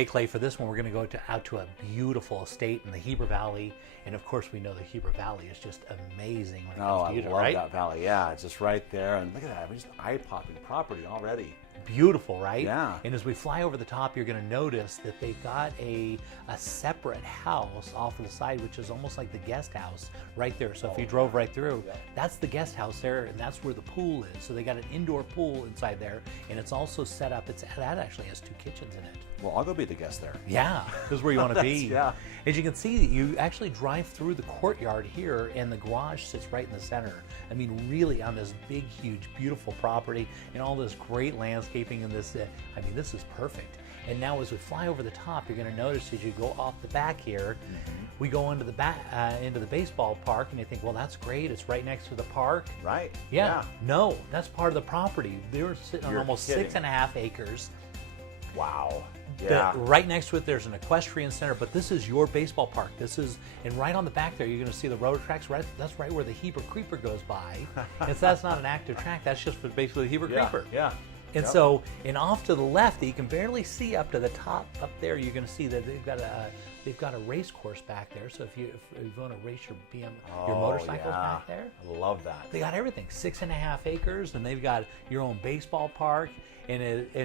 Okay, Clay, for this one, we're going to go out to a beautiful estate in the Heber Valley. And of course, we know the Heber Valley is just amazing when it comes to Utah, right? I love that valley. Yeah, it's just right there. And look at that. Just eye-popping property already. Beautiful, right? Yeah. And as we fly over the top, you're going to notice that they've got a separate house off of the side, which is almost like the guest house right there. So if you drove right through, that's the guest house there, and that's where the pool is. So they got an indoor pool inside there, and it's also set up. That actually has 2 kitchens in it. Well, I'll go be the guest there. Yeah, this is where you want to be. Yeah. As you can see, you actually drive through the courtyard here, and the garage sits right in the center. I mean, really on this big, huge, beautiful property, and all this great landscaping in this. I mean, this is perfect. And now as we fly over the top, you're going to notice as you go off the back here, we go into the baseball park, and you think, well, that's great. It's right next to the park. Right. Yeah. No, that's part of the property. They were sitting on almost kidding. 6.5 acres. Wow. Yeah. Right next to it, there's an equestrian center, but this is your baseball park. And right on the back there, you're going to see the road tracks. That's right where the Heber Creeper goes by. And so that's not an active track. That's just basically the Heber Creeper. Yeah. And so, and off to the left, that you can barely see up to the top up there, you're going to see that they've got a race course back there. So if you want to race your motorcycles back there, I love that. they got everything. 6.5 acres, and they've got your own baseball park. And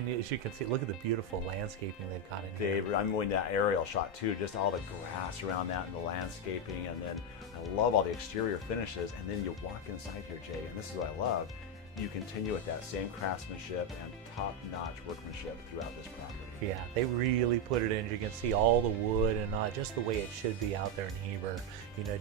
as you can see, look at the beautiful landscaping they've got in here. I'm going that aerial shot too, just all the grass around that and the landscaping, and then I love all the exterior finishes. And then you walk inside here, Jay, and this is what I love. You continue with that same craftsmanship and top-notch workmanship throughout this property. Yeah, they really put it in. You can see all the wood and just the way it should be out there in Heber.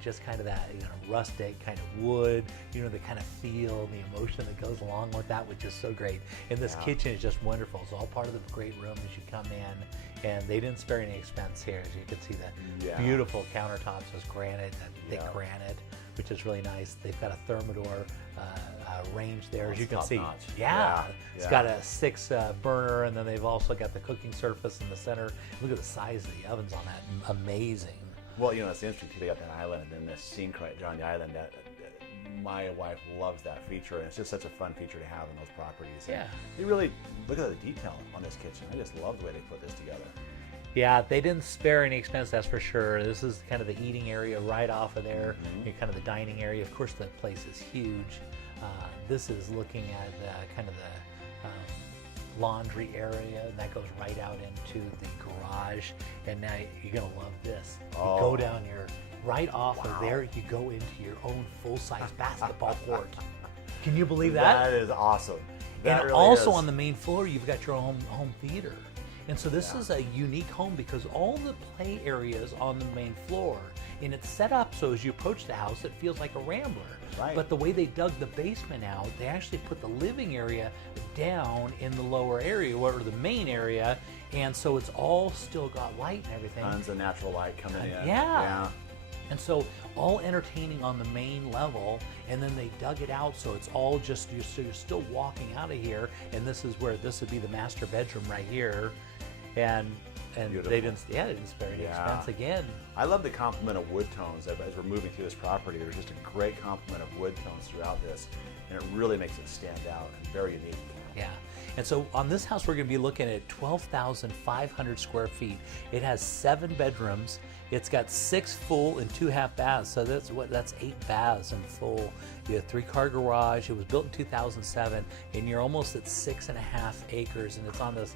Just kind of that rustic kind of wood. The kind of feel, the emotion that goes along with that, which is so great. And this kitchen is just wonderful. It's all part of the great room as you come in. And they didn't spare any expense here. As you can see, the beautiful countertops is granite, thick granite, which is really nice. They've got a Thermador range there, as you can see. It's got a 6 burner, and then they've also got the cooking surface in the center. Look at the size of the ovens on that. Amazing. Well, it's interesting too. They got that island, and then this sink right there on the island. That my wife loves that feature, and it's just such a fun feature to have in those properties. Yeah. They really look at the detail on this kitchen. I just love the way they put this together. Yeah, they didn't spare any expense, that's for sure. This is kind of the eating area right off of there, kind of the dining area. Of course, the place is huge. This is looking at kind of the laundry area, and that goes right out into the garage. And now you're going to love this. You go down right off of there, you go into your own full-size basketball court. Can you believe that? That is awesome. That and really also is. on the main floor, you've got your own home theater. And so this is a unique home because all the play areas on the main floor, and it's set up so as you approach the house, it feels like a Rambler. Right. But the way they dug the basement out, they actually put the living area down in the lower area, or the main area, and so it's all still got light and everything. Tons of natural light coming in. Yeah. And so all entertaining on the main level, and then they dug it out so it's all just, so you're still walking out of here, and this would be the master bedroom right here. And they didn't spare any expense again. I love the complement of wood tones as we're moving through this property. There's just a great complement of wood tones throughout this, and it really makes it stand out and very unique. Yeah. And so on this house, we're going to be looking at 12,500 square feet. It has 7 bedrooms. It's got 6 full and 2 half baths. So that's 8 baths in full. You have 3-car garage. It was built in 2007, and you're almost at 6.5 acres. And it's on this,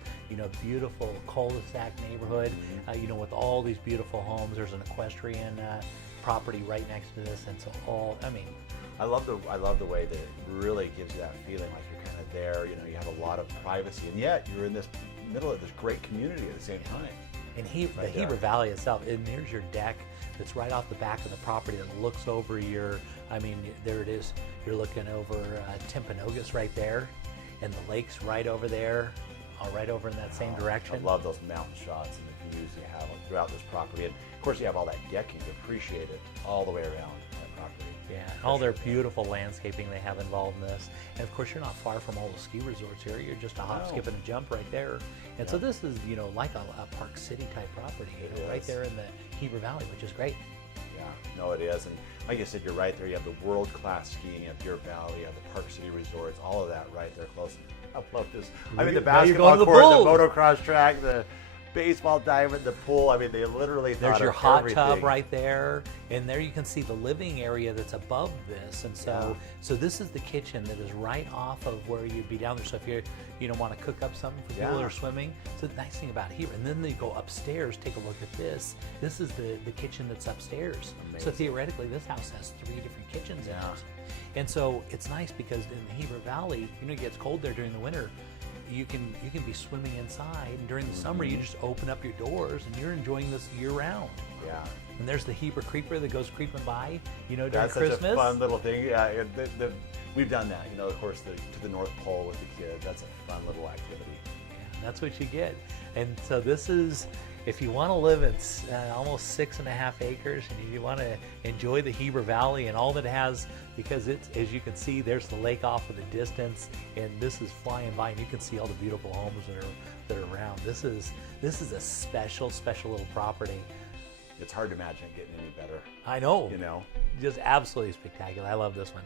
beautiful cul-de-sac neighborhood, with all these beautiful homes. There's an equestrian property right next to this, and so I love the way that it really gives you that feeling like you're kind of there. You have a lot of privacy, and yet you're in this middle of this great community at the same time. And the Heber Valley itself, and here's your deck that's right off the back of the property that looks over there it is. You're looking over Timpanogos right there, and the lake's right over there, right over in that same direction. I love those mountain shots and the views you have throughout this property. And of course, you have all that decking to appreciate it all the way around that property. Yeah, all their beautiful landscaping they have involved in this. And of course, you're not far from all the ski resorts here. You're just a hop, skip, and a jump right there. And so this is, like a Park City type property, right there in the Heber Valley, which is great. Yeah, no, it is. And like I said, you're right there. You have the world-class skiing, you have Deer Valley, you have the Park City resorts, all of that right there close. I love this. The basketball court, the motocross track, baseball diamond, the pool. I mean, they literally There's thought your of hot everything. tub right there, and there you can see the living area that's above this. And so, so this is the kitchen that is right off of where you'd be down there. So if you want to cook up something for people that are swimming, so the nice thing about here. And then they go upstairs. Take a look at this. This is the kitchen that's upstairs. Amazing. So theoretically, this house has 3 different kitchens in it. And so it's nice because in the Heber Valley, it gets cold there during the winter. You can be swimming inside, and during the summer you just open up your doors and you're enjoying this year round. Yeah. And there's the Heber creeper that goes creeping by, during That's Christmas. such a fun little thing. Yeah, we've done that. Of course, to the North Pole with the kids. That's a fun little activity. Yeah, that's what you get. And so this is, if you want to live in almost 6.5 acres and you want to enjoy the Heber Valley and all that it has, because it's, as you can see, there's the lake off in the distance, and this is flying by, and you can see all the beautiful homes that are around. This is a special little property. It's hard to imagine it getting any better. I know. You know? Just absolutely spectacular. I love this one.